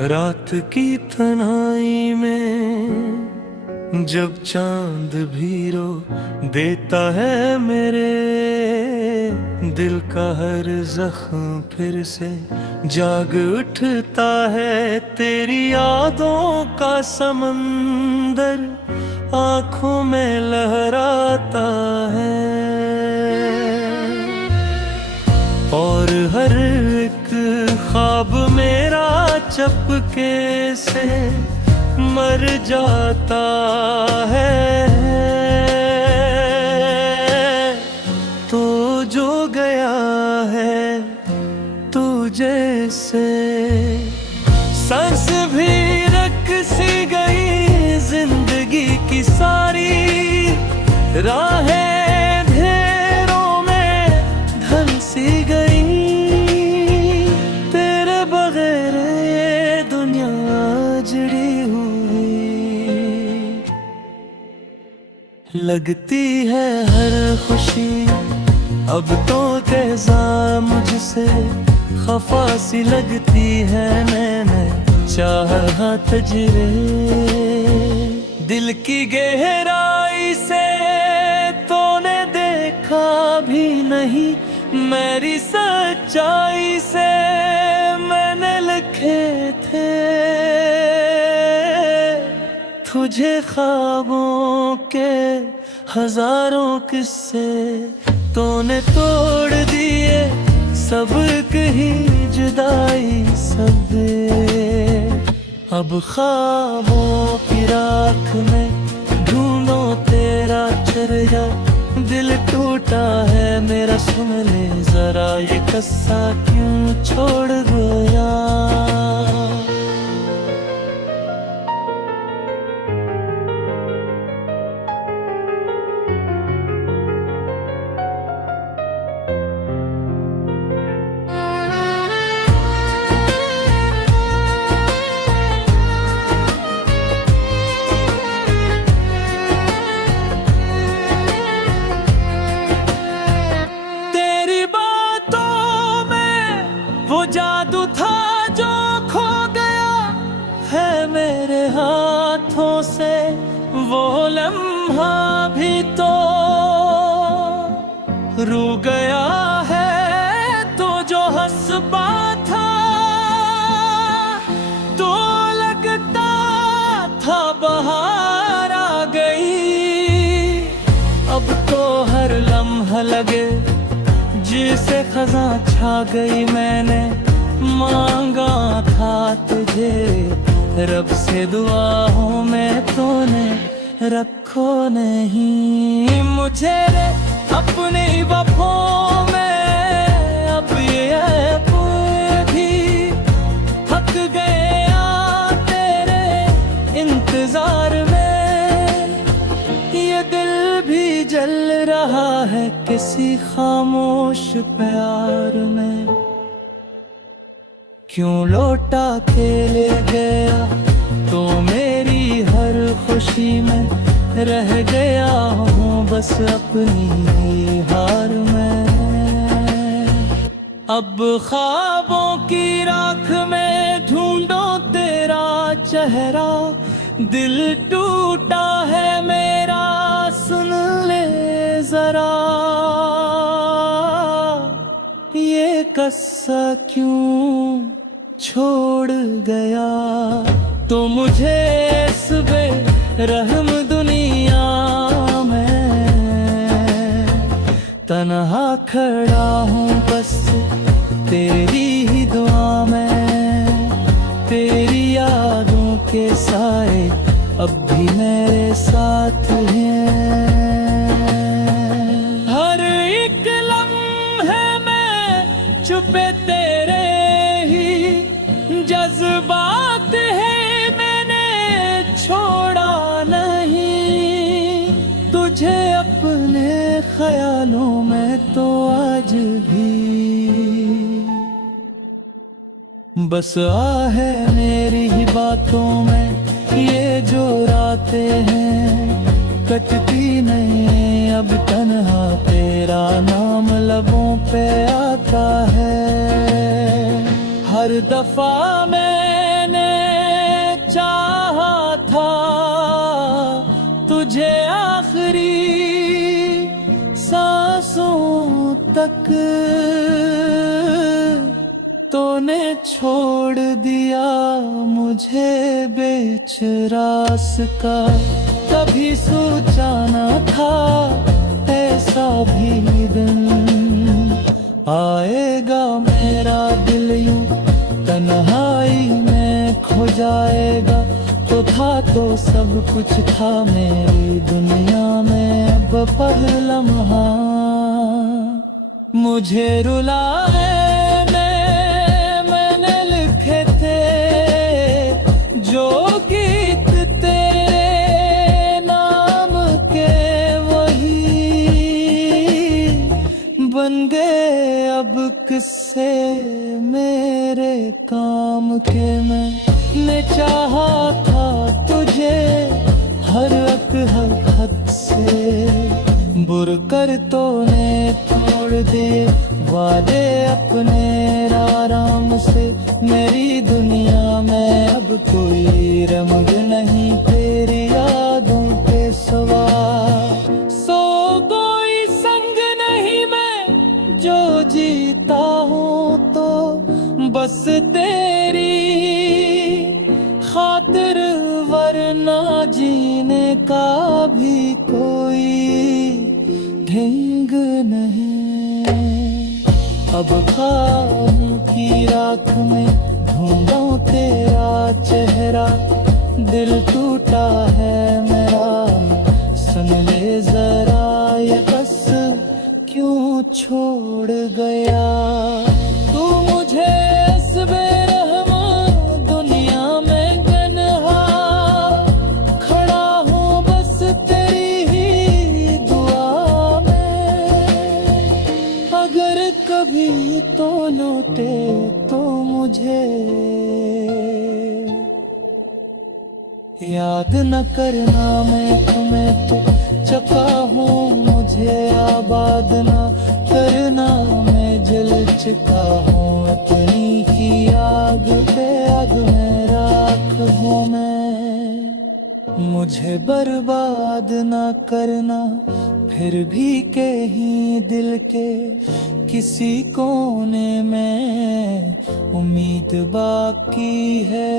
रात की तन्हाई में जब चांद भी रो देता है, मेरे दिल का हर जख्म फिर से जाग उठता है। तेरी यादों का समंदर आंखों में लहराता है, और हर एक ख्वाब मेरा चपके से मर जाता है। तो जो गया है तू जैसे, सांस भी रख सी गई जिंदगी की सारी राहें ढेरों में ढल सी गई। तेरे बगैर ये दुनिया जड़ी हुई लगती है हर खुशी। अब तो कैसा मुझसे खफा सी लगती है, मैंने चाहा तजरे दिल की गहराई से तूने देखा भी नहीं। मेरी सच्चाई से मैंने लिखे थे तुझे ख्वाबों के हजारों किस्से। तूने तोड़ दिए सब कहीं जुदाई सब। अब ख्वाबों की राख में ढूंढो तेरा चेहरा। दिल टूटा है मेरा, सुन ले जरा ये किस्सा क्यों छोड़ गया। वो जादू था जो खो गया है मेरे हाथों से, वो लम्हा भी तो रू गया है। तो जो हंसबा था तो लगता था बहार आ गई। अब तो हर लम्हा लगे जिसे खजा छा गई। मैंने मांगा था तुझे रब से दुआओं में, तूने रखो नहीं मुझे रे अपने वफों में। अब ये भी थक गया तेरे इंतजार में। ये दिल भी जल रहा है किसी खामोश प्यार में। क्यों लौटा के ले गया तो मेरी हर खुशी में रह गया हूँ बस अपनी हार में। अब ख्वाबों की राख में ढूंढो तेरा चेहरा। दिल टूटा है मेरा, सुन ले जरा ये किस्सा क्यों छोड़ गया। तो मुझे इस बेरहम दुनिया में तन्हा खड़ा हूँ बस तेरी ही दुआ में। तेरी यादों के साए अब भी मेरे साथ हैं। हर एक लम्हे में छुपे तेरे ही जज्बात है, मैंने छोड़ा नहीं तुझे अपने ख्यालों में तो आज भी। बस है मेरी ही बातों में ये जो रातें हैं, कटती नहीं अब तन्हा तेरा नाम लबों पे आता है। हर दफा मैंने मुझे आखिरी सांसों तक तूने छोड़ दिया मुझे बेच रास्ता। कभी सोचा न था ऐसा भी दिन आएगा, मेरा दिल यूं तन्हाई में खो जाएगा। तो था तो सब कुछ था मेरी दुनिया में, अब पहला लम्हा मुझे रुलाए मैंने लिखे थे जो गीत तेरे नाम के, वही बन गए अब किस्से मेरे काम के। मैंने चाहा था तुझे हर हद से, बुर कर तो ने तोड़ दे वादे अपने आराम से। मेरी दुनिया में अब कोई रंग नहीं तेरी यादों के सिवा। सो कोई संग नहीं मैं जो जीता हूँ तो बस तेरी खातिर, वरना जीने का भी कोई ढंग नहीं। अब खामों की राख में ढूंढूं तेरा चेहरा, दिल टूटा है मेरा सुन ले जरा ये बस क्यों छोड़ गया। तू मुझे बेरहमा दुनिया में गन्हा, खड़ा हूँ बस तेरी ही दुआ में। अगर कभी तो लौटे तो मुझे याद न करना, मैं तुम्हें तो चका हूँ मुझे आबाद न करना। मैं जल चुका हूँ अपनी ही आग पे, आग में राख हूँ मैं। मुझे बर्बाद न करना, फिर भी कहीं दिल के किसी कोने में उम्मीद बाकी है।